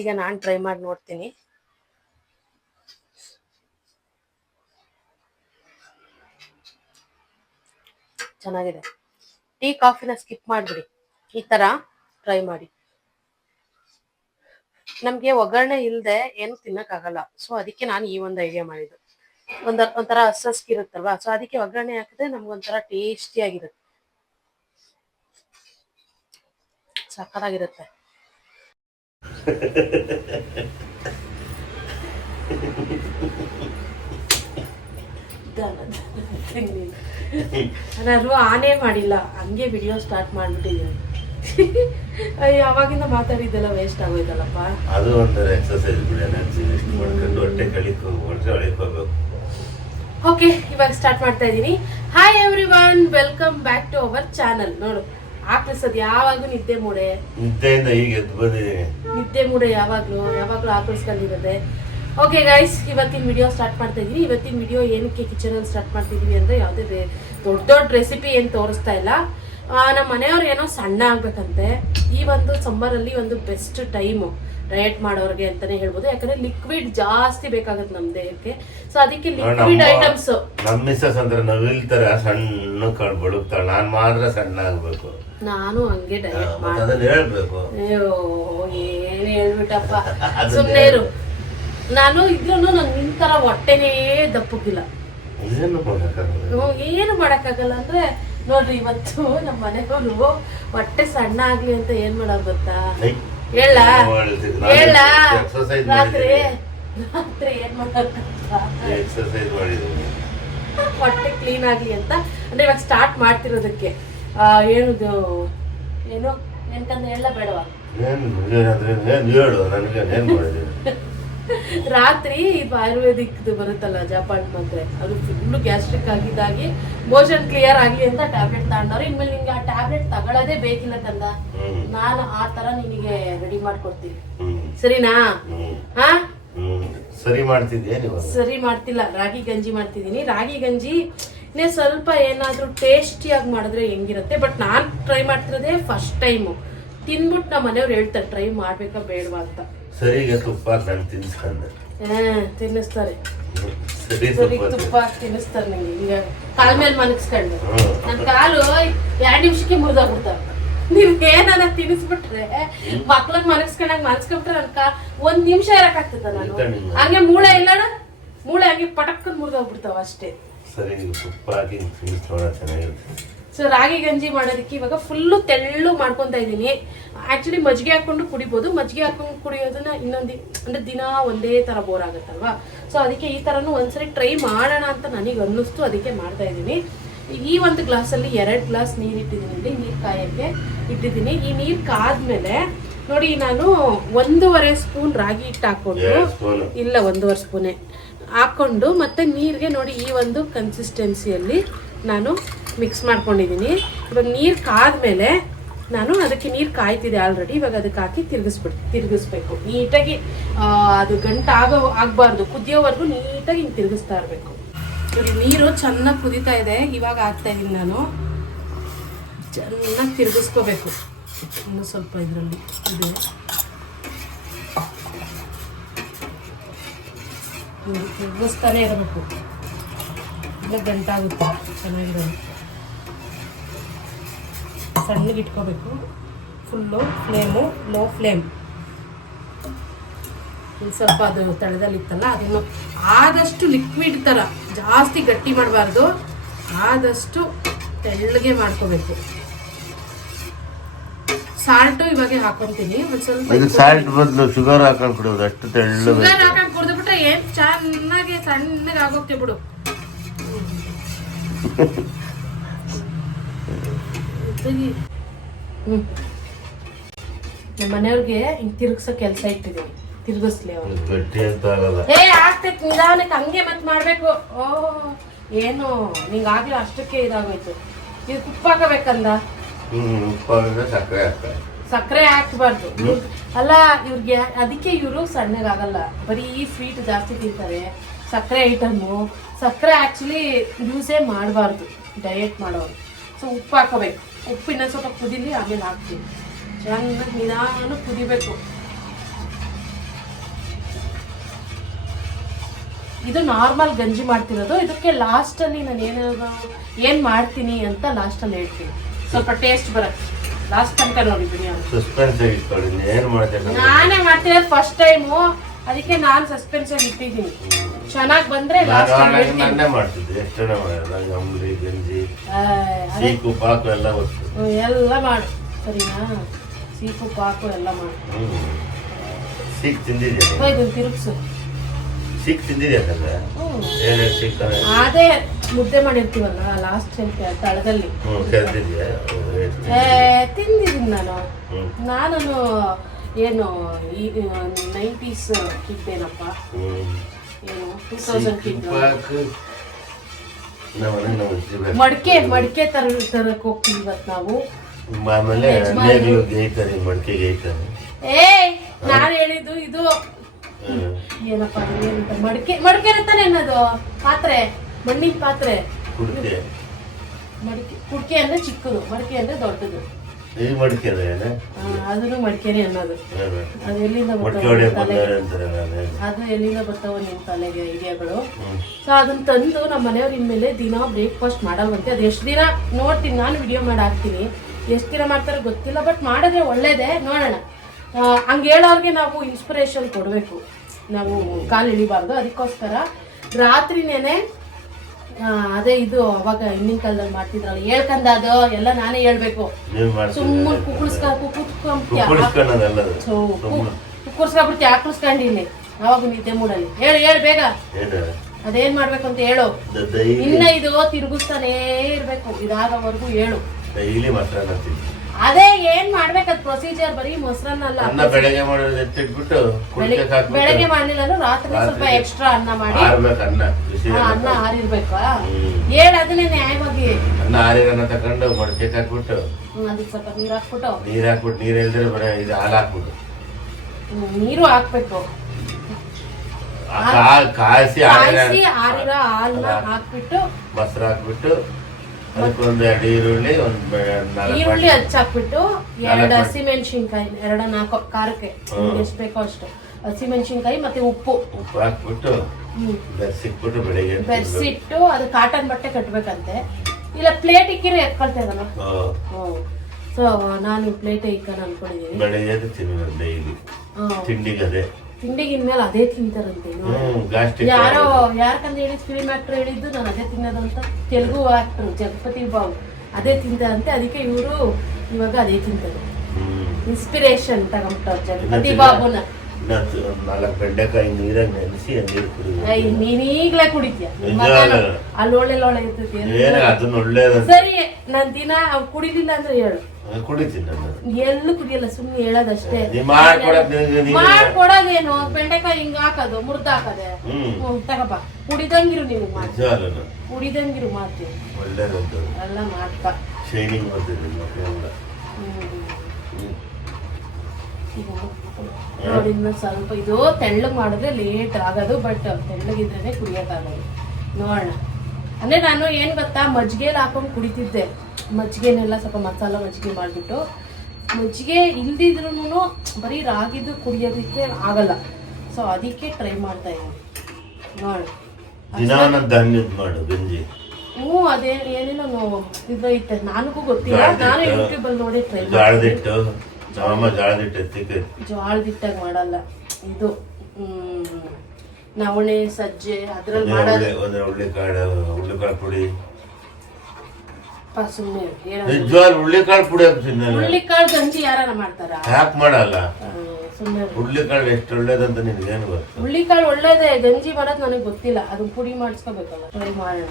ಈಗ ನಾನು ಟ್ರೈ ಮಾಡಿ ನೋಡ್ತೀನಿ. ಚೆನ್ನಾಗಿದೆ. ಟೀ ಕಾಫಿನ ಸ್ಕಿಪ್ ಮಾಡಿಬಿಡಿ, ಈ ಥರ ಟ್ರೈ ಮಾಡಿ. ನಮಗೆ ಒಗ್ಗರಣೆ ಇಲ್ಲದೆ ಏನು ತಿನ್ನೋಕ್ಕಾಗಲ್ಲ. ಸೊ ಅದಕ್ಕೆ ನಾನು ಈ ಒಂದು ಐಡಿಯಾ ಮಾಡಿದ್ದು. ಒಂಥರ ಹಸಸ್ಕಿರುತ್ತಲ್ವಾ, ಸೊ ಅದಕ್ಕೆ ಒಗ್ಗರಣೆ ಹಾಕಿದ್ರೆ ನಮ್ಗೊಂಥರ ಟೇಸ್ಟಿಯಾಗಿರುತ್ತೆ, ಸಕ್ಕತ್ತಾಗಿರುತ್ತೆ. ನಾನು ಆನೇ ಮಾಡಿಲ್ಲ, ಹಂಗೆ ವಿಡಿಯೋ ಸ್ಟಾರ್ಟ್ ಮಾಡ್ಬಿಟ್ಟಿದ್ದೀನಿ. ಅವಾಗಿಂದ ಮಾತಾಡಿದ್ದೆಲ್ಲ ವೇಸ್ಟ್ ಆಗೋಯ್ತಲ್ಲಪ್ಪ. ಅದು ಒಂಥರ ಎಕ್ಸರ್ಸೈಸ್ ಬಿಡಿ, ಎನರ್ಜಿ ವೇಸ್ಟ್ ಮಾಡ್ಕೊಂಡು ಹೊಟ್ಟೆ ಕಳಿಕೋಬೇಕು. ಓಕೆ, ಇವಾಗ ಸ್ಟಾರ್ಟ್ ಮಾಡ್ತಾ ಇದ್ದೀನಿ. Hi everyone, welcome back to our channel. ನೋಡು, ಆಕಳಿಸೋದು ಯಾವಾಗ್ಲೂ ನಿದ್ದೆ ಮೂಡೆ, ನಿದ್ದೆಯಿಂದ ಈಗ ಎದ್ದು ಬಂದಿದ್ದೀನಿ. ನಿದ್ದೆ ಮೂಡೆ ಯಾವಾಗ್ಲೂ ಆಕಳಿಸ್ಕೊಂಡಿರುತ್ತೆ. ಓಕೆ ಗೈಸ್, ಇವತ್ತಿನ ವಿಡಿಯೋ ಸ್ಟಾರ್ಟ್ ಮಾಡ್ತಾ ಇದ್ದೀನಿ. ಇವತ್ತಿನ ವಿಡಿಯೋ ಏನಕ್ಕೆ ಕಿಚನಲ್ಲಿ ಸ್ಟಾರ್ಟ್ ಮಾಡ್ತಿದ್ದೀವಿ ಅಂದರೆ ಯಾವುದೇ ದೊಡ್ಡ ರೆಸಿಪಿ ಏನು ತೋರಿಸ್ತಾ ಇಲ್ಲ. ನಮ್ಮ ಮನೆಯವ್ರು ಏನೋ ಸಣ್ಣ ಆಗ್ಬೇಕಂತೆ. ಈ ಒಂದು ಸಮ್ಮರಲ್ಲಿ ಒಂದು ಬೆಸ್ಟ್ ಟೈಮು ಡಯಟ್ ಮಾಡೋರಿಗೆ ಅಂತಾನೆ ಹೇಳ್ಬೋದು. ಯಾಕಂದ್ರೆ ಲಿಕ್ವಿಡ್ ಜಾಸ್ತಿ ಬೇಕಾಗುತ್ತೆ ನಮ್ಮ ದೇಹಕ್ಕೆ. ಸೊ ಅದಕ್ಕೆ ಲಿಕ್ವಿಡ್ ಐಟಮ್ಸ್. ನಮ್ಮ ಮಿಸ್ಸಸ್ ಅಂದ್ರೆ ನವಿಲ್ ತರ ಸಣ್ಣ ಬಳುಕ್ತಾಳೆ, ನಾನು ಮಾತ್ರ ಸಣ್ಣ ಆಗ್ಬೇಕು. ನಾನು ಹಂಗೆ ಡಯಟ್ ಅದನ್ನ ಹೇಳ್ಬೇಕು. ಅಯ್ಯೋ ಏನು ಹೇಳ್ಬಿಟ್ಟಪ್ಪ, ಸುಮ್ಮನೆ ಇರು. ನಾನು ಇದ್ರೂ ನಂಗೆ ನಿಂತರ ಹೊಟ್ಟೆನೇ ದಪ್ಪಗಿಲ್ಲ. ಏನು ಮಾಡಕ್ಕಾಗಲ್ಲ ಅಂದ್ರೆ ನೋಡ್ರಿ, ಇವತ್ತು ನಮ್ಮ ಮನೆಯವರು ಹೊಟ್ಟೆ ಸಣ್ಣ ಆಗ್ಲಿ ಅಂತ ಏನ್ ಮಾಡೋದು ಗೊತ್ತಾ? ಹೇಳ ರಾತ್ರಿ ಏನ್ ಮಾಡೋದು ಹೊಟ್ಟೆ ಕ್ಲೀನ್ ಆಗ್ಲಿ ಅಂತ ಅಂದ್ರೆ ಇವಾಗ ಸ್ಟಾರ್ಟ್ ಮಾಡ್ತಿರೋದಕ್ಕೆ. ಏನುದು ಏನು ಏನ್ಕಂದ್ರೆ ಹೇಳ ಬೇಡವಾ? ರಾತ್ರಿ ಇದು ಆಯುರ್ವೇದಿಕ್ ಬರುತ್ತಲ್ಲ ಜಾಪಾನ್ ಮಾತ್ರೆ, ಅದು ಫುಲ್ ಗ್ಯಾಸ್ಟ್ರಿಕ್ ಆಗಿದ್ದಾಗಿ ಮೋಷನ್ ಕ್ಲಿಯರ್ ಆಗ್ಲಿ ಅಂತ ಟ್ಯಾಬ್ಲೆಟ್ ತಗೊಂಡವ್ರು. ಇನ್ಮೇಲೆ ನಿನ್ಗೆ ಆ ಟ್ಯಾಬ್ಲೆಟ್ ತಗೊಳ್ಳೋದೇ ಬೇಕಿಲ್ಲ ಕಂದ. ನಾನು ಆ ತರ ನಿನಗೆ ರೆಡಿ ಮಾಡ್ಕೊಡ್ತೀನಿ, ಸರಿನಾ? ಹಾ, ಸರಿ ಮಾಡ್ತಿದ್ಯಾ? ಸರಿ ಮಾಡ್ತಿಲ್ಲ, ರಾಗಿ ಗಂಜಿ ಮಾಡ್ತಿದ್ದೀನಿ. ರಾಗಿ ಗಂಜಿ ಸ್ವಲ್ಪ ಏನಾದ್ರೂ ಟೇಸ್ಟಿಯಾಗಿ ಮಾಡಿದ್ರೆ ಹೆಂಗಿರುತ್ತೆ. ಬಟ್ ನಾನ್ ಟ್ರೈ ಮಾಡ್ತಿರೋದೇ ಫಸ್ಟ್ ಟೈಮು. ತಿನ್ಬಿಟ್ಟು ನಮ್ಮ ಮನೆಯವ್ರು ಹೇಳ್ತಾರೆ ಟ್ರೈ ಮಾಡ್ಬೇಕಾ ಬೇಡವಾ ಅಂತ. ಸರಿಗೆ ತುಪ್ಪ ತಿನ್ನಿಸ್ಕೊಂಡೆ. ತಿನ್ನಿಸ್ತಾರೆ, ತುಪ್ಪ ತಿನ್ನಿಸ್ತಾರೆ ನಂಗೆ. ಈಗ ಕಾಲ ಮೇಲೆ ಮನಸ್ಕೊಂಡು ನನ್ ಕಾಲು 2 ನಿಮಿಷಕ್ಕೆ ಮುರಿದೋಗ್ಬಿಡ್ತಾವ. ನೀವ್ ಏನಾರ ತಿನ್ನಿಸ್ಬಿಟ್ರೆ ಮಕ್ಳಗ್ ಮನಸ್ಕೊಂಡ್ಬಿಟ್ರೆ ನನ್ 1 ನಿಮಿಷ ಇರಕ್ ಆಗ್ತದ. ನಾನು ಹಂಗೆ ಮೂಳೆ ಇಲ್ಲಣ, ಮೂಳೆ ಹಂಗೆ ಪಟಕ್ಕನ್ ಮುರಿದೋಗ್ಬಿಡ್ತಾವ ಅಷ್ಟೇ. ಸರಿ, ತುಪ್ಪ ಹಾಕಿ ಚೆನ್ನಾಗಿರುತ್ತೆ. ಸೊ ರಾಗಿ ಗಂಜಿ ಮಾಡೋದಕ್ಕೆ ಇವಾಗ ಫುಲ್ಲು ತೆಳ್ಳು ಮಾಡ್ಕೊತಾ ಇದ್ದೀನಿ. ಆಕ್ಚುಲಿ ಮಜ್ಜಿಗೆ ಹಾಕೊಂಡು ಕುಡಿಬೋದು. ಮಜ್ಜಿಗೆ ಹಾಕೊಂಡು ಕುಡಿಯೋದನ್ನ ಅಂದ್ರೆ ದಿನ ಒಂದೇ ತರ ಬೋರ್ ಆಗುತ್ತಲ್ವಾ. ಸೊ ಅದಕ್ಕೆ ಈ ತರನು ಒಂದ್ಸರಿ ಟ್ರೈ ಮಾಡೋಣ ಅಂತ ನನಗೆ ಅನ್ನಿಸ್ತು, ಅದಕ್ಕೆ ಮಾಡ್ತಾ ಇದ್ದೀನಿ. ಈ ಒಂದು ಗ್ಲಾಸಲ್ಲಿ 2 ಗ್ಲಾಸ್ ನೀರು ಇಟ್ಟಿದ್ದೀನಿ. ಇಲ್ಲಿ ನೀರು ಕಾಯಕ್ಕೆ ಇಟ್ಟಿದ್ದೀನಿ. ಈ ನೀರು ಕಾದ್ಮೇಲೆ ನೋಡಿ, ನಾನು 1.5 ಸ್ಪೂನ್ ರಾಗಿ ಹಿಟ್ಟು ಹಾಕೊಂಡು, ಇಲ್ಲ 1.5 ಸ್ಪೂನೇ ಹಾಕೊಂಡು, ಮತ್ತೆ ನೀರಿಗೆ ನೋಡಿ ಈ ಒಂದು ಕನ್ಸಿಸ್ಟೆನ್ಸಿಯಲ್ಲಿ ನಾನು ಮಿಕ್ಸ್ ಮಾಡ್ಕೊಂಡಿದ್ದೀನಿ. ಇವಾಗ ನೀರು ಕಾದ್ಮೇಲೆ ನಾನು ಅದಕ್ಕೆ ನೀರು ಕಾಯ್ತಿದೆ ಆಲ್ರೆಡಿ. ಇವಾಗ ಅದಕ್ಕೆ ಹಾಕಿ ತಿರುಗಿಸ್ಬೇಕು ನೀಟಾಗಿ. ಅದು ಆಗಬಾರ್ದು, ಕುದಿಯೋವರೆಗೂ ನೀಟಾಗಿ ಹಿಂಗೆ ತಿರುಗಿಸ್ತಾ ಇರಬೇಕು. ನೀರು ಚೆನ್ನಾಗಿ ಕುದೀತಾ ಇದೆ. ಇವಾಗ ಹಾಕ್ತಾ ಇದ್ದೀನಿ ನಾನು. ಚೆನ್ನಾಗಿ ತಿರುಗಿಸ್ಕೋಬೇಕು. ಇನ್ನೂ ಸ್ವಲ್ಪ ಇದರಲ್ಲಿ ಇದೆ, ತಿರುಗಿಸ್ತಾನೆ ಇರಬೇಕು, ಇಲ್ಲ ಗಂಟಾಗುತ್ತೆ. ಚೆನ್ನಾಗಿರೋದು ಸಣ್ಣಗೆ ಇಟ್ಕೋಬೇಕು. Full flame low flame. ಸ್ವಲ್ಪ ಅದು ತಳದಲ್ಲಿತ್ತಲ್ಲ ಅದನ್ನು ಆದಷ್ಟು ಲಿಕ್ವಿಡ್ ಥರ ಜಾಸ್ತಿ ಗಟ್ಟಿ ಮಾಡಬಾರ್ದು, ಆದಷ್ಟು ತೆಳ್ಳಗೆ ಮಾಡ್ಕೋಬೇಕು. ಸಾಲ್ಟು ಇವಾಗ ಹಾಕೊಂತೀನಿ ಒಂದು ಸ್ವಲ್ಪ. ಸಾಲ್ಟ್ ಬದಲು ಶುಗರ್ ಹಾಕೊಂಡು ಕುಡಿಯೋದು, ಅಷ್ಟು ತೆಳ್ಳಗೆ ಶುಗರ್ ಹಾಕೊಂಡು ಕುಡಿದ್ಬಿಟ್ರೆ ಏನು ಚೆನ್ನಾಗಿ ಸಣ್ಣಗೆ ಆಗೋಗ್ತೀವಿ ಬಿಡು. ನಮ್ಮ ಮನೆಯವ್ರಿಗೆ ಹಿಂಗ್ ತಿರುಗ್ಸೋ ಕೆಲಸ ಇಟ್ಟಿದ್ದೀನಿ. ತಿರುಗಿಸ್ಲಿ ಅವ್ರು. ಆಗ್ತೈತೆ ನಿಧಾನಕ್ಕೆ, ಹಂಗೆ ಮತ್ತೆ ಮಾಡ್ಬೇಕು. ಏನು ನಿಂಗಾಗ್ಲೂ ಅಷ್ಟಕ್ಕೆ ಇದಾಗೋಯ್ತು. ಇದು ಉಪ್ಪು ಹಾಕಬೇಕಂದ, ಸಕ್ಕರೆ ಹಾಕ್ಬಾರ್ದು. ಅಲ್ಲ ಇವ್ರಿಗೆ ಅದಕ್ಕೆ ಇವರು ಸಣ್ಣಗಾಗಲ್ಲ, ಬರೀ ಸ್ವೀಟ್ ಜಾಸ್ತಿ ತಿಂತಾರೆ. ಸಕ್ಕರೆ ಐಟಮು, ಸಕ್ಕರೆ ಆ್ಯಕ್ಚುಲಿ ಯೂಸೇ ಮಾಡಬಾರ್ದು ಡಯಟ್ ಮಾಡೋರು. ಸೊ ಉಪ್ಪು ಹಾಕೋಬೇಕು. ಉಪ್ಪು ಇನ್ನೊಂದು ಸ್ವಲ್ಪ ಕುದೀಲಿ, ಆಮೇಲೆ ಹಾಕ್ತೀವಿ. ಚೆನ್ನಾಗಿ ನಿಧಾನ ಕುದಿಬೇಕು. ಇದು ನಾರ್ಮಲ್ ಗಂಜಿ ಮಾಡ್ತಿರೋದು. ಇದಕ್ಕೆ ಲಾಸ್ಟ್ ಅಲ್ಲಿ ನಾನು ಏನ್ ಮಾಡ್ತೀನಿ ಅಂತ ಲಾಸ್ಟ್ ಅಲ್ಲಿ ಹೇಳ್ತೀನಿ, ಸ್ವಲ್ಪ ಟೇಸ್ಟ್ ಬರುತ್ತೆ. ಲಾಸ್ಟ್ ತನಕ ನೋಡಿ ಬಿರಿಯಾನಿ. ಸಸ್ಪೆನ್ಸ್ ಇಟ್ಕೊಳ್ಳಿ, ಏನ್ ಮಾಡ್ತೀನಿ ನಾನೇ ಮಾಡ್ತಿರೋದು ಫಸ್ಟ್ ಟೈಮು, ಅದಕ್ಕೆ ನಾನು ಸಸ್ಪೆನ್ಸ್ ಆಗಿ ಇಟ್ಟಿದ್ದೀನಿ. ಚೆನ್ನಾಗಿ ಬಂದ್ರೆ ಲಾಸ್ಟ್ ನಾನೇ ಮಾಡ್ತಿದ್ದೆ, ಎಷ್ಟು ಜನ ಮಾಡೋದು, ಅಂಬ್ಲಿ ಗಂಜಿ ಸೀಕು ಪಾಕು ಎಲ್ಲ ಗೊತ್ತು, ಎಲ್ಲ ಮಾಡು ಸರಿನಾ. ಸೀಕು ಪಾಕು ಎಲ್ಲ ಮಾಡು. ಸೀಕ್ ತಿಂದಿದ್ಯಾ? ಇದು ತಿರುಗ್ಸು. ಸೀಕ್ ತಿಂದಿದ್ಯಾ? ಏನೇ ಸೀಕ್ ಅದೇ ಮುದ್ದೆ ಮಾಡಿರ್ತೀವಲ್ಲ ಲಾಸ್ಟ್ ತಳದಲ್ಲಿ ತಿಂದಿದ್ದೀನಿ ನಾನು ಏನು 90s ಕಿದ್ದೇನಪ್ಪ, ಏನು 2000 ಕಿದ್ದು ಮಡಿಕೆ ತರಕ್ ಹೋಗ್ತೀವಿ ಇವತ್ತು ನಾವು. ಆಮೇಲೆ ಮಡಿಕೆ ಗೈತಾರೆ. ನಾನು ಹೇಳಿದ್ದು ಇದು ಏನಪ್ಪ ಏನಂತ ಮಡಿಕೆ ತಾನೆ ಅನ್ನೋದು, ಪಾತ್ರೆ, ಮಣ್ಣಿನ ಪಾತ್ರೆ. ಕುಡ್ಕೆ ಅಂದ್ರೆ ಚಿಕ್ಕದು, ಮಡಿಕೆ ಅಂದ್ರೆ ದೊಡ್ಡದು. ಅದನ್ನು ಮಡಿಕೆನೆ ಅನ್ನೋದು. ಅದು ಎಲ್ಲಿಂದ ಬರ್ತಾವ ನಿಮ್ ತಲೆಗೆ ಐಡಿಯಾಗಳು? ಸೊ ಅದನ್ನ ತಂದು ನಮ್ಮ ಮನೆಯವ್ರ ಇನ್ಮೇಲೆ ದಿನ ಬ್ರೇಕ್ಫಾಸ್ಟ್ ಮಾಡಲ್ವಂತೆ. ಅದು ಎಷ್ಟು ದಿನ ನೋಡ್ತೀನಿ, ನಾನು ವಿಡಿಯೋ ಮಾಡಿ ಹಾಕ್ತೀನಿ. ಎಷ್ಟು ದಿನ ಮಾಡ್ತಾರೋ ಗೊತ್ತಿಲ್ಲ, ಬಟ್ ಮಾಡಿದ್ರೆ ಒಳ್ಳೇದೇ, ನೋಡೋಣ. ಹಂಗೆ ಹೇಳೋರ್ಗೆ ನಾವು ಇನ್ಸ್ಪಿರೇಷನ್ ಕೊಡಬೇಕು, ನಾವು ಕಾಲು ಇಳಿಬಾರ್ದು. ಅದಕ್ಕೋಸ್ಕರ ರಾತ್ರಿನೇನೆ ಅದೇ ಇದು ಅವಾಗ ಹಿಂದಿನ ಕಾಲದಲ್ಲಿ ಮಾಡ್ತಿದ್ರಲ್ಲ ಹೇಳ್ಕಂದ, ಅದು ಎಲ್ಲ ನಾನೇ ಹೇಳ್ಬೇಕು. ಸುಮ್ಮನೆ ಕುಕ್ಕರ್ಸ್ಕೊಬಿಡ್ತಿ ಹಾಕಿಸ್ಕೊಂಡಿನಿ ಅವಾಗ ನಿದ್ದೆ ಮೂಡಲ್ಲಿ. ಹೇಳು ಬೇಗ, ಅದೇನ್ ಮಾಡ್ಬೇಕು ಅಂತ ಹೇಳು. ಇನ್ನ ಇದು ತಿರುಗಿಸ್ತಾನೇ ಇರ್ಬೇಕು, ಇದಾಗವರೆಗೂ ಹೇಳು. ಅದೇ ಏನ್ ಮಾಡ್ಬೇಕದ್ ಪ್ರೊಸೀಜರ್, ಬರೀ ಮೊಸರನ್ನ ಅಲ್ಲ. ಬೆಳಗ್ಗೆ ಮಾಡ್ಲಿಲ್ಲ ಅಂದ್ರೆ ರಾತ್ರಿ ಸ್ವಲ್ಪ ಎಕ್ಸ್ಟ್ರಾ ಅನ್ನ ಮಾಡಿ, ಅನ್ನ ಆರಿರ್ಬೇಕಾ ಹೇಳ. ಅದನ್ನೇ ನ್ಯಾಯವಾಗಿ ಅನ್ನ ಆರಿರನ್ನ ತಕೊಂಡು ಮೊಳಕೆ ಹಾಕ್ಬಿಟ್ಟು ಅದಕ್ಕೆ ಸ್ವಲ್ಪ ನೀರ್ ಹಾಕ್ಬಿಟ್ಟು ನೀರ್ ಇಲ್ದ್ರೆ ಬರೀ ಇದು ಹಾಲು ಹಾಕ್ಬಿಟ್ಟು ನೀರು ಹಾಕ್ಬೇಕು. ಕಾಯಿಸಿ ಆರಿರೋ ಹಾಲ್ನ ಹಾಕ್ಬಿಟ್ಟು ಮೊಸರು ಹಾಕ್ಬಿಟ್ಟು ಅದಕ್ಕೊಂದು 2 ಈರುಳ್ಳಿ ಹಚ್ಚಾಕ್ಬಿಟ್ಟು 2 ಹಸಿಮೆಣಸಿನ್ಕಾಯಿ, 2-4 ಖಾರಕ್ಕೆ ಎಷ್ಟು ಬೇಕೋ ಅಷ್ಟು ಹಸಿಮೆಣಸಿನ್ಕಾಯಿ ಮತ್ತೆ ಉಪ್ಪು ಹಾಕ್ಬಿಟ್ಟು ಬೆರೆಸಿಟ್ಬಿಟ್ಟು ಬೆಳಿಗ್ಗೆ ಬೆರೆಸಿಟ್ಟು ಅದು ಕಾಟನ್ ಬಟ್ಟೆ ಕಟ್ಬೇಕಂತೆ. ಇಲ್ಲ ಪ್ಲೇಟ್ ಇಕ್ಕಿರೋ ಎತ್ಕೊಳ್ತಾ ಇದಲ್ಲ. ಸೊ ನಾನು ಪ್ಲೇಟ್ ಇಕ್ಕನ ಅನ್ಕೊಂಡಿದ್ದೀನಿ. ಬೆಳಿಗ್ಗೆ ತಿನ್ನೋದು ಡೈಲಿ ತಿಂಡಿಗದೆ. ತಿಂಡಿಗೆ ಇನ್ಮೇಲೆ ಅದೇ ತಿಂತಾರಂತೆ. ಯಾರೋ ಯಾರ್ಕಂದ್ರೆ ಹೇಳಿದ್ ಫಿಲ್ಮ್ ಆಕ್ಟರ್ ಹೇಳಿದ್ದು ನಾನು ಅದೇ ತಿನ್ನೋದು ಅಂತ. ತೆಲುಗು ಆಕ್ಟರ್ ಜಗಪತಿ ಬಾಬು ಅದೇ ತಿಂತಾರಂತೆ. ಅದಕ್ಕೆ ಇವರು ಇವಾಗ ಅದೇ ತಿಂತಾರೆ. ಇನ್ಸ್ಪಿರೇಷನ್ ತಗೊಂಡ್ಬಿಟ್ಟವ್ರು ಜಗಪತಿ ಬಾಬುನ. 4 ಬೆಂಡೆಕಾಯಿ ನೀರಾಗ ನೆನೆಸಿ ನೀರು ಕುಡಿದ. ನೀನೀಗ್ಲೇ ಕುಡಿತೀಯ, ಅಲ್ಲಿ ಒಳ್ಳೆ ಇರ್ತೈತಿ. ಸರಿ, ನಾನ್ ದಿನ ಕುಡಿಲಿಲ್ಲ ಅಂದ್ರೆ ಹೇಳು, ಕುಡಿತೀನಿ. ಎಲ್ಲೂ ಕುಡಿಯಲ್ಲ, ಸುಮ್ನೆ ಹೇಳೋದಷ್ಟೇ. ಮಾಡ್ಕೊಡೋದೇನು, ಬೆಂಡೆಕಾಯಿ ಹಿಂಗ ಹಾಕೋದು, ಮುರ್ದ ಹಾಕದೆ. ತಗಪ್ಪ, ಕುಡಿದಂಗಿರು ನೀವು ಕುಡಿದಂಗಿರು ಮಾಡ್ತೀವಿ. ಒಳ್ಳೇದಂತ ಎಲ್ಲ ಮಾಡ್ತಾ ಶೈನಿಂಗ್ ಬರ್ತಿದೆ. ನೋಡಿ ಸ್ವಲ್ಪ ಇದು ತೆಳ್ಳಗ್ ಮಾಡಿದ್ರೆ ಲೇಟ್ ಆಗೋದು, ಬಟ್ ತೆಳ್ಳಗಿದ್ರೆ ಕುಡಿಯೋಕ್ಕಾಗೋದು. ನೋಡೋಣ. ಅಂದ್ರೆ ನಾನು ಏನ್ ಗೊತ್ತಾ, ಮಜ್ಜಿಗೆಲಿ ಹಾಕೊಂಡು ಕುಡಿತಿದ್ದೆ. ಮಜ್ಜಿಗೆನೆಲ್ಲ ಸ್ವಲ್ಪ ಮಸಾಲ ಮಜ್ಜಿಗೆ ಮಾಡ್ಬಿಟ್ಟು, ಮಜ್ಜಿಗೆ ಇಲ್ದಿದ್ರು ಬರೀ ರಾಗಿದು ಕುಡಿಯೋದಕ್ಕೆ ಆಗಲ್ಲ. ಸೊ ಅದಕ್ಕೆ ಟ್ರೈ ಮಾಡ್ತಾ ಇದ್ದೀನಿ. ನೋಡಿ ಅದೇ ಏನೇನೋ ಇದೈತೆ, ನನಗೂ ಗೊತ್ತಿಲ್ಲ. ನಾನು ಯೂಟ್ಯೂಬ್ ಅಲ್ಲಿ ನೋಡಿ ಟ್ರೈ ಜೋಳದಿಟ್ಟಾಗ ಮಾಡಲ್ಲ. ಇದು ನವಣೆ ಸಜ್ಜೆ ಅದ್ರಲ್ಲಿ ಮಾಡೋದು. ಹುಳ್ಳಿಕಾಳು ಗಂಜಿ ಯಾರ ಮಾಡ್ತಾರ? ಯಾಕೆ ಮಾಡಲ್ಲ? ಹುಳ್ಳಿಕಾಳು ಎಷ್ಟು ಒಳ್ಳೇದಂತ ನಿನ್ಗೇನು ಗೊತ್ತು? ಹುಳ್ಳಿಕಾಳು ಒಳ್ಳೇದೇ, ಗಂಜಿ ಮಾಡೋದು ನನಗೆ ಗೊತ್ತಿಲ್ಲ. ಅದನ್ನ ಪುಡಿ ಮಾಡಿಸ್ಕೋಬೇಕಲ್ಲ. ಟ್ರೈ ಮಾಡೋಣ.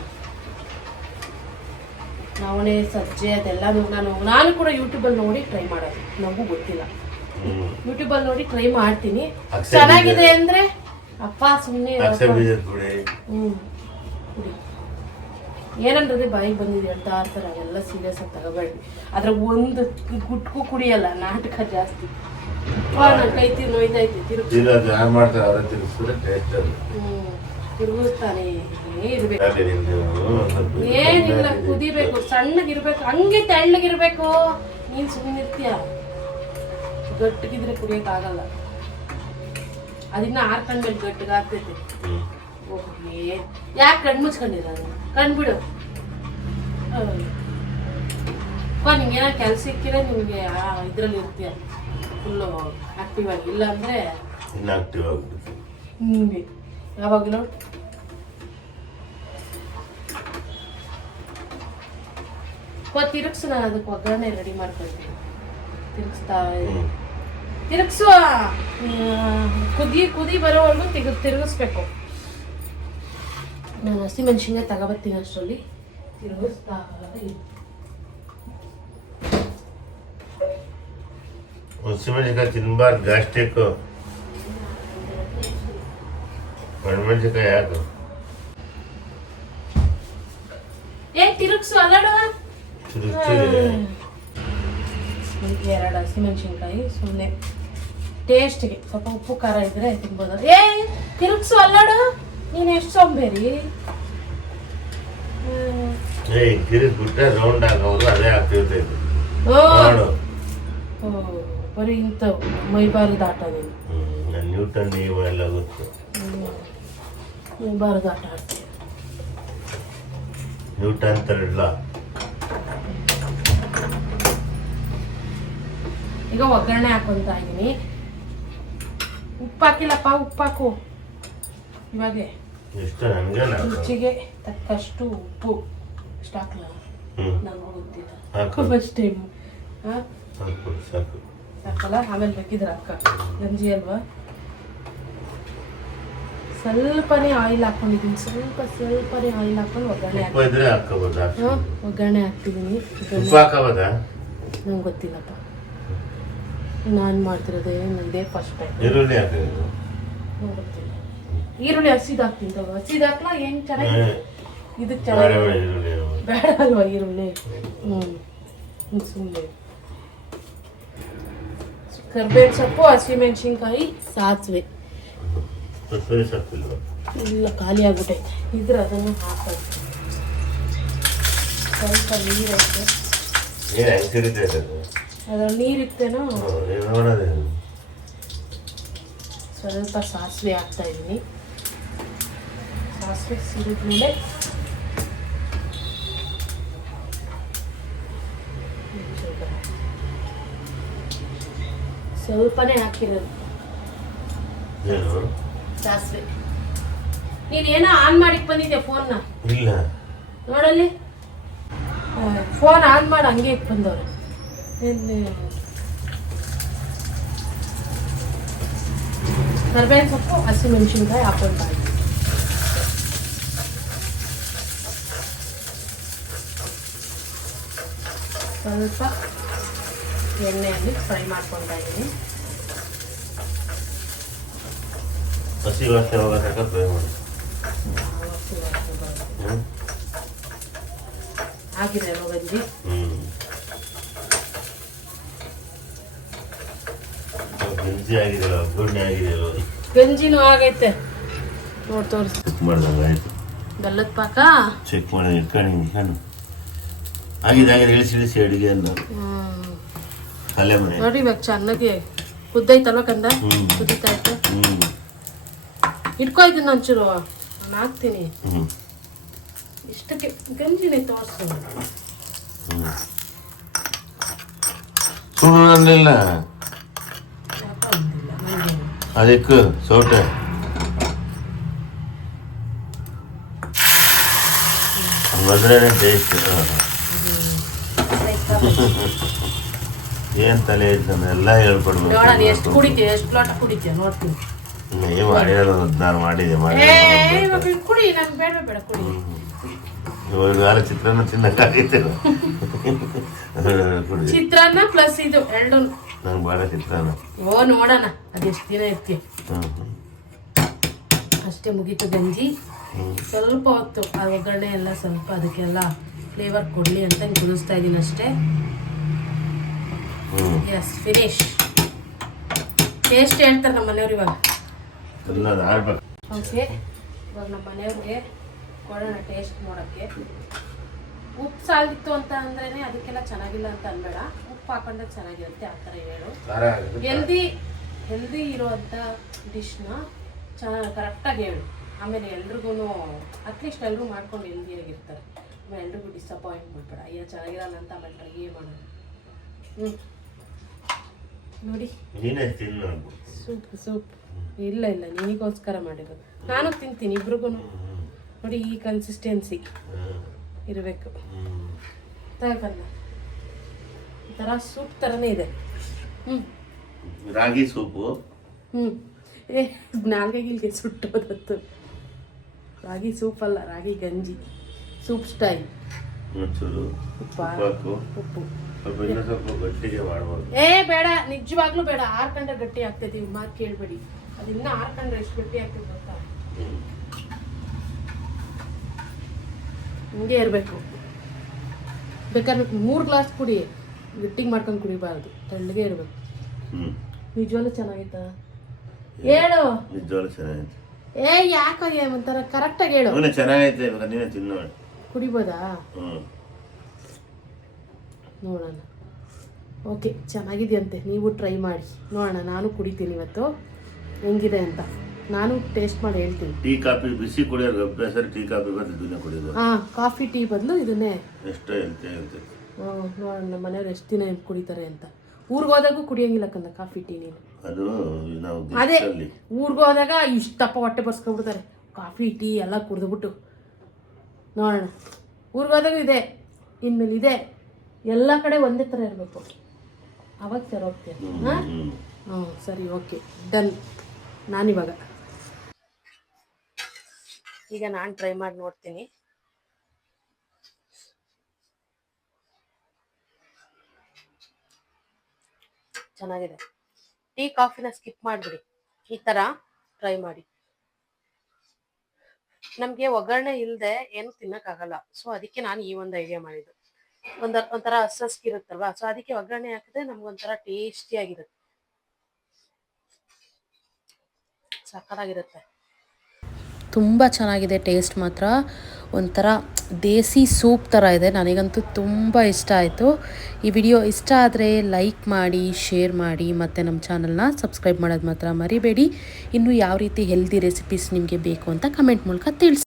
ನವಣೆ ಸಜ್ಜೆ ಅದೆಲ್ಲ ನಾನು ಕೂಡ ಯೂಟ್ಯೂಬ್ ಅಲ್ಲಿ ನೋಡಿ ಟ್ರೈ ಮಾಡೋದು. ನಮಗೂ ಗೊತ್ತಿಲ್ಲ, ಯೂಟ್ಯೂಬ್ ಅಲ್ಲಿ ನೋಡಿ ಟ್ರೈ ಮಾಡ್ತೀನಿ. ಚೆನ್ನಾಗಿದೆ ಅಂದ್ರೆ ಅಪ್ಪ ಸುಮ್ಮನೆ ಏನಂದ್ರೆ ಬಾಯಿಗೆ ಬಂದಿದೆ ಹೇಳ್ತಾ ಇರ್ತಾರೆ. ಅವೆಲ್ಲ ಸೀರಿಯಸ್ ಆಗಿ ತಗೋಬೇಡಿ. ಅದ್ರ ಒಂದು ಗುಟ್ಕು ಕುಡಿಯಲ್ಲ, ನಾಟಕ ಜಾಸ್ತಿ. ಕೈ ನೋಯ್ತೈತಿ, ತಿರುಗಿಸ್ತಾನೆ ಇರ್ಬೇಕು. ಏನಿಲ್ಲ, ಕುದಿಬೇಕು, ಸಣ್ಣಗಿರ್ಬೇಕು, ಹಂಗೆ ತೆಳ್ಳಗಿರ್ಬೇಕು. ನೀನ್ ಸುಮ್ಮನಿರ್ತೀಯ, ಗಟ್ಟಿಗಿದ್ರೆ ಕುಡಿಯಕ್ ಆಗಲ್ಲ. ಅದಿನ್ನ ಆರ್ಕೊಂಡ್ಮೇಲೆ ಗಟ್ಟಿಗಾಗ್ತೈತಿ. ಹೋಗ್ಲಿ, ಯಾಕೆ ಕಣ್ಣು ಮುಚ್ಕೊಂಡಿರೋದು? ಕಣ್ಬಿಡು. ನಿಂಗೆ ಏನೋ ಕೆಲಸ ಸಿಕ್ಕಿದ್ರೆ ನಿಮಗೆ ಇದ್ರಲ್ಲಿ ಇರ್ತೀಯ ಫುಲ್ಲು ಆಕ್ಟಿವ್ ಆಗಿ. ಇಲ್ಲ ಅಂದರೆ ಇನ್ಆಕ್ಟಿವ್ ಆಗ್ಬಿಡುತ್ತೆ. ಹಿಂಗೆ ಯಾವಾಗಲೂ ತಿರುಗಿಸು. ನಾನು ಅದಕ್ಕೆ ಒಗ್ಗರಣೆ ರೆಡಿ ಮಾಡ್ಕೊಳ್ತೀನಿ. ತಿರುಗಿಸುವ ಕುದಿ ಬರೋವರೆಗೂ ತಿರುಗಿಸ್ಬೇಕು. ನಾನು ಹಸಿಮೆಣಸಿನ್ಕಾಯಿ ತಗೋಬರ್ತೀನಿ, ಅಷ್ಟರಲ್ಲಿ ತಿರುಗಿಸ್ತಾ. ಹಸಿಮೆಣಸಿನ್ಕಾಯಿ ತಿನ್ಬಾರ್ದು, ಗ್ಯಾಸ್ಟ್ರಿಕ್. ಒಣಮೆಣಸಿನ್ಕಾಯಿ ಯಾಕೆ? ತಿರುಗಿಸು ಅಲ್ಲಾಡುವ. ತಿರುಗ್ತಿದೆ. 2 ಹಸಿಮೆಣಸಿನ್ಕಾಯಿ ಸುಮ್ಮನೆ ಟೇಸ್ಟ್ಗೆ, ಸ್ವಲ್ಪ ಉಪ್ಪು ಖಾರ ಇದ್ರೆ ತಿನ್ಬೋದು. ತಿರುಗಿಸು ಅಲ್ಲಾಡು. ನೀನು ಎಷ್ಟು ಸೋಂಬೇರಿ. ತಿರುಗ್ಬಿಟ್ರೆ ರೌಂಡ್ ಆಗೋದು, ಅದೇ ಆಗ್ತಿರ್ತೈತೆ. ಬರೀ ಇಂಥವು ಮೈಬಾರದ ಆಟ. ನೀನು ನ್ಯೂಟನ್ ನೀವು ಎಲ್ಲ ಗೊತ್ತು. ಮೈಬಾರದ ಆಟ ಆಡ್ತೀವಿ. ನ್ಯೂಟನ್ ತರಲ್ಲ. ಈಗ ಒಗ್ಗರಣೆ ಹಾಕೊಂತ ಇದ್ದೀನಿ. ಉಪ್ಪು ಹಾಕಿಲ್ಲಪ್ಪ, ಉಪ್ಪಾಕು ಇವಾಗೆ. ಎಷ್ಟು? ನನಗೆ ರುಚಿಗೆ ತಕ್ಕಷ್ಟು ಉಪ್ಪು. ಇಷ್ಟು ಹಾಕ್ಲ? ನನಗೂ ಗೊತ್ತಿಲ್ಲ, ಫಸ್ಟ್ ಟೈಮ್. ಸಾಕು ಸಾಕಲ್ಲ? ಆಮೇಲೆ ಬೇಕಿದ್ರೆ ಅಕ್ಕ ಗಂಜಿ ಅಲ್ವಾ. ಸ್ವಲ್ಪನೇ ಆಯಿಲ್ ಹಾಕೊಂಡಿದ್ದೀನಿ. ಸ್ವಲ್ಪನೇ ಆಯಿಲ್ ಹಾಕೊಂಡು ಒಗ್ಗರಣೆ ಹಾಕ್ತಿದ್ದೀನಿ. ನಂಗೆ ಗೊತ್ತಿಲ್ಲಪ್ಪ, ನಾನು ಮಾಡ್ತಿರೋದೇ ಇದೇ ಫಸ್ಟ್ ಟೈಮ್. ಈರುಳ್ಳಿ ಹಾಕಿದ್ರು. ನಂಗೆ ಗೊತ್ತಿಲ್ಲ. ಈರುಳ್ಳಿ ಹಸಿದು ಹಾಕ್ತೀನಿ. ಹಸಿದು ಹಾಕ್ಲಾ? ಹೆಂಗ್ ಚೆನ್ನಾಗಿ ಇದಕ್ಕೆ ಚೆನ್ನಾಗಿ ಬೇಡ ಅಲ್ವಾ ಈರುಳ್ಳಿ? ಸುಮ್ಮನೆ ಕರ್ಬೇವಿನ ಸೊಪ್ಪು, ಹಸಿಮೆಣಸಿನ್ಕಾಯಿ, ಸಾಸಿವೆ. ಇಲ್ಲ, ಖಾಲಿ ಆಗ್ಬಿಟ್ಟೈತೆ. ಇದ್ರೆ ಅದನ್ನು ಹಾಕೋದು. ಸ್ವಲ್ಪ ನೀರೈತೆ, ಅದ್ರಲ್ಲಿ ನೀರಿತ್ತೇನೋ. ಸ್ವಲ್ಪ ಸಾಸಿವೆ ಹಾಕ್ತಾ ಇದ್ದೀನಿ. ಸಾಸಿವೆ ಸಿಡಿದ್ಮೇಲೆ ಸ್ವಲ್ಪನೇ ಹಾಕಿರೋದು ಸಾಸಿವೆ. ನೀನೇನೋ ಆನ್ ಮಾಡಿಕ್ ಬಂದಿದ್ದೆ ಫೋನ್ನ? ಇಲ್ಲ ನೋಡಲ್ಲಿ, ಫೋನ್ ಆನ್ ಮಾಡಿ ಹಂಗೆ ಇಕ್ ಬಂದವ್ರೆ. ಕರ್ಬೇವಿನ ಸೊಪ್ಪು, ಹಸಿಮೆಣಸಿನ್ಕಾಯಿ ಹಾಕೊಂತ ಇದ್ದೀನಿ. ಸ್ವಲ್ಪ ಎಣ್ಣೆಯಲ್ಲಿ ಫ್ರೈ ಮಾಡ್ಕೊತಾ ಇದ್ದೀನಿ. ಹಸಿ ವಾಸನೆ ಹೋಗೋ ತನಕ ಫ್ರೈ ಮಾಡಿ. ಆಗಿದೆ ಗಂಜಿ. ಗಂಜಿ ಆಗಿದೆಯಲ್ಲ, ಒಗ್ಗರಣೆ ಆಗಿದೆಯಲ್ಲ. ಗಂಜಿನೂ ಆಗೈತೆ. ನೋಡಿ ತೋರಿಸಿ. ಚೆಕ್ ಮಾಡ್ದಂಗೆ ಆಯ್ತು. ಬೆಲ್ಲದ ಪಾಕ ಚೆಕ್ ಮಾಡಿ ಇಟ್ಕೊಂಡು ಆಗಿದೆ ಇಳಿಸಿ ಅಡುಗೆ ಅಲ್ಲ ಅಲ್ಲೇ ಮನೆ ನೋಡಿ. ಇವಾಗ ಚೆನ್ನಾಗಿ ಕುದ್ದೈತಲ್ವ ಕಂದ? ಕುದೀತಾ ಇತ್ತು. ಇಟ್ಕೋ ಇದನ್ನ ಒಂಚೂರು, ನಾನು ಹಾಕ್ತೀನಿ. ಇಷ್ಟಕ್ಕೆ ಗಂಜಿನೇ ತೋರಿಸು. ಸುಳ್ಳು ಅನ್ನಲಿಲ್ಲ ಅದಕ್ಕೆ ಸೌಟೆ. ಹಂಗಂದ್ರೆ ಟೇಸ್ಟ್. ಏನ್ ತಲೆ ಐತೆ ಎಲ್ಲ ಹೇಳ್ಕೊಡ್ಬೇಕು. ನೋಡೋಣ ಎಷ್ಟು ಕುಡಿತೀಯ, ಎಷ್ಟು ಲೋಟ ಕುಡಿತೀಯ ನೋಡ್ತೀನಿ. ನೀವು ಮಾಡಿರೋದು 16 ಮಾಡಿದೆ ಕುಡಿ. ನನ್ಗೆ ಬೇಡ ಬೇಡ ಕುಡಿ. ಇವಾಗ ಚಿತ್ರಾನ್ನ ತಿನ್ನಕ್ಕಾಗೈತೆ. ಚಿತ್ರಾನ್ನ ಪ್ಲಸ್ ಇದು ಎರಡು ನಂಗೆ ಭಾಳ ಚಿತ್ರಾನ್ನ. ನೋಡೋಣ ಅದೆಷ್ಟು ದಿನ ಇರ್ತೀವಿ. ಅಷ್ಟೇ ಮುಗೀತು ಗಂಜಿ. ಸ್ವಲ್ಪ ಹೊತ್ತು ಆ ಒಗ್ಗರಣೆ ಎಲ್ಲ ಸ್ವಲ್ಪ ಅದಕ್ಕೆಲ್ಲ ಫ್ಲೇವರ್ ಕೊಡಲಿ ಅಂತ ಕುದಿಸ್ತಾ ಇದ್ದೀನಿ ಅಷ್ಟೇ. S, finish. ಟೇಸ್ಟ್ ಹೇಳ್ತಾರೆ ನಮ್ಮ ಮನೆಯವ್ರು ಇವಾಗ. ಓಕೆ, ಇವಾಗ ನಮ್ಮ ಮನೆಯವ್ರಿಗೆ ಕೊಡೋಣ ಟೇಸ್ಟ್ ನೋಡೋಕ್ಕೆ. ಉಪ್ಪು ಸಾಲಿತ್ತು ಅಂತ ಅಂದ್ರೇ ಅದಕ್ಕೆಲ್ಲ ಚೆನ್ನಾಗಿಲ್ಲ ಅಂತ ಅನ್ಬೇಡ. ಉಪ್ಪು ಹಾಕೊಂಡ್ರೆ ಚೆನ್ನಾಗಿರುತ್ತೆ, ಆ ಥರ ಹೇಳು. ಹೆಲ್ದಿ ಇರುವಂಥ ಡಿಶ್ನ ಕರೆಕ್ಟಾಗಿ ಹೇಳು. ಆಮೇಲೆ ಎಲ್ರಿಗೂ ಅಟ್ಲೀಸ್ಟ್ ಎಲ್ಲರೂ ಮಾಡ್ಕೊಂಡು ಹೆಲ್ದಿಯಾಗಿರ್ತಾರೆ. ಆಮೇಲೆ ಎಲ್ರಿಗೂ ಡಿಸಪಾಯಿಂಟ್ ಮಾಡಬೇಡ. ಅಯ್ಯೋ ಚೆನ್ನಾಗಿರಲ್ಲ ಅಂತ ಆಮೇಲೆ ಟ್ರೈ ಮಾಡೋದು. ನೋಡಿ ನೀನೇ ತಿನ್ನು. ಸೂಪ್ ಇಲ್ಲ ನಿನಗೋಸ್ಕರ ಮಾಡಿರೋದು. ನಾನು ತಿಂತೀನಿ, ಇಬ್ರಿಗೂ. ನೋಡಿ ಈ ಕನ್ಸಿಸ್ಟೆನ್ಸಿ ಇರಬೇಕು. ತಗೊಂಡ ಈ ಥರ ಸೂಪ್ ಥರನೇ ಇದೆ. ರಾಗಿ ಸೂಪು. ನಾಲ್ಕಾಗಿಲ್ಗೆ ಸುಟ್ಟೋದತ್ತು. ರಾಗಿ ಸೂಪ್ ಅಲ್ಲ, ರಾಗಿ ಗಂಜಿ ಸೂಪ್ ಸ್ಟೈಲ್. ಉಪ್ಪು ಗಟ್ಟಿಗೆ ಮಾಡ್ಬೋದು. ಬೇಡ, ನಿಜವಾಗ್ಲೂ ಬೇಡ. 6 ಗಂಟೆ ಗಟ್ಟಿ ಆಗ್ತೈತಿ. ಮಾತು ಕೇಳ್ಬೇಡಿ. ಅದು ಇನ್ನೂ 6 ಗಂಟೆ ಎಷ್ಟು ಗಟ್ಟಿ ಆಗ್ತೈತಿ ಗೊತ್ತಾ? ಹಿಂಗೆ ಇರಬೇಕು. ಬೇಕಾದ್ರೆ 3 ಗ್ಲಾಸ್ ಕುಡಿ, ಗಟ್ಟಿಗೆ ಮಾಡ್ಕೊಂಡು ಕುಡಿಬಾರ್ದು, ತೆಳ್ಳಗೆ ಇರಬೇಕು. ನಿಜವಾಗ್ಲೂ ಚೆನ್ನಾಗಿತ್ತ? ಹೇಳು. ನಿಜವಾಗ್ಲೂ ಚೆನ್ನಾಗೈತೆ. ಯಾಕೋ ಒಂಥರ ಕರೆಕ್ಟಾಗಿ ಹೇಳು. ಚೆನ್ನಾಗೈತೆ, ನೀನೇ ತಿನ್ನು. ಕುಡಿಬೋದಾ? ನೋಡೋಣ. ಓಕೆ, ಚೆನ್ನಾಗಿದೆಯಂತೆ. ನೀವು ಟ್ರೈ ಮಾಡಿ ನೋಡೋಣ. ನಾನು ಕುಡಿತೀನಿ ಇವತ್ತು ಹೆಂಗಿದೆ ಅಂತ. ನಾನು ಟೇಸ್ಟ್ ಮಾಡಿ ಹೇಳ್ತೀನಿ. ಟೀ ಕಾಫಿ ಬಿಸಿ ಕುಡಿಯೋದು ಅಭ್ಯಾಸ. ಟೀ ಕಾಫಿ ಬದಲು ಇದನ್ನೇ ಕುಡಿಯೋದು. ಕಾಫಿ ಟೀ ಬದಲು ಇದನ್ನೇ. ಎಷ್ಟೋ ಹೇಳ್ತೆ. ನೋಡೋಣ ನಮ್ಮ ಮನೆಯವ್ರು ಎಷ್ಟು ದಿನ ಕುಡಿತಾರೆ ಅಂತ. ಊರಿಗೆ ಹೋದಾಗೂ ಕುಡಿಯಂಗಿಲ್ಲ ಕಂದ ಕಾಫಿ ಟೀ. ನೀನು ಅದು ನಾವು ಅದೇ ಊರಿಗೆ ಹೋದಾಗ ಇಷ್ಟಪ್ಪ ಹೊಟ್ಟೆ ಬರ್ಸ್ಕೊಬಿಡ್ತಾರೆ. ಕಾಫಿ ಟೀ ಎಲ್ಲ ಕುಡಿದ್ಬಿಟ್ಟು. ನೋಡೋಣ, ಊರಿಗೆ ಹೋದಾಗೂ ಇದೆ, ಇನ್ಮೇಲೆ ಇದೆ. ಎಲ್ಲ ಕಡೆ ಒಂದೇ ಥರ ಇರಬೇಕು, ಅವಾಗ ಸರಿ ಹೋಗ್ತೀನಿ. ಸರಿ, ಓಕೆ, ಡನ್. ನಾನಿವಾಗ ಈಗ ನಾನು ಟ್ರೈ ಮಾಡಿ ನೋಡ್ತೀನಿ. ಚೆನ್ನಾಗಿದೆ. ಟೀ ಕಾಫಿನ ಸ್ಕಿಪ್ ಮಾಡಿಬಿಡಿ, ಈ ಥರ ಟ್ರೈ ಮಾಡಿ. ನಮಗೆ ಒಗ್ಗರಣೆ ಇಲ್ಲದೆ ಏನು ತಿನ್ನೋಕ್ಕಾಗಲ್ಲ. ಸೊ ಅದಕ್ಕೆ ನಾನು ಈ ಒಂದು ಐಡಿಯಾ ಮಾಡಿದ್ದು. ಒಂಥರ ಹಸಸ್ಕಿರುತ್ತಲ್ವಾ, ಸೊ ಅದಕ್ಕೆ ಒಗ್ಗರಣೆ ಹಾಕಿದ್ರೆ ನಮ್ಗೊಂಥರ ಟೇಸ್ಟಿಯಾಗಿರುತ್ತೆ, ಸಕ್ಕತ್ತಾಗಿರುತ್ತೆ. ತುಂಬ ಚೆನ್ನಾಗಿದೆ ಟೇಸ್ಟ್ ಮಾತ್ರ. ಒಂಥರ ದೇಸಿ ಸೂಪ್ ಥರ ಇದೆ. ನನಗಂತೂ ತುಂಬ ಇಷ್ಟ ಆಯಿತು. ಈ ವಿಡಿಯೋ ಇಷ್ಟ ಆದರೆ ಲೈಕ್ ಮಾಡಿ, ಶೇರ್ ಮಾಡಿ, ಮತ್ತು ನಮ್ಮ ಚಾನಲ್ನ ಸಬ್ಸ್ಕ್ರೈಬ್ ಮಾಡೋದು ಮಾತ್ರ ಮರಿಬೇಡಿ. ಇನ್ನು ಯಾವ ರೀತಿ ಹೆಲ್ದಿ ರೆಸಿಪೀಸ್ ನಿಮಗೆ ಬೇಕು ಅಂತ ಕಮೆಂಟ್ ಮೂಲಕ ತಿಳಿಸಿ.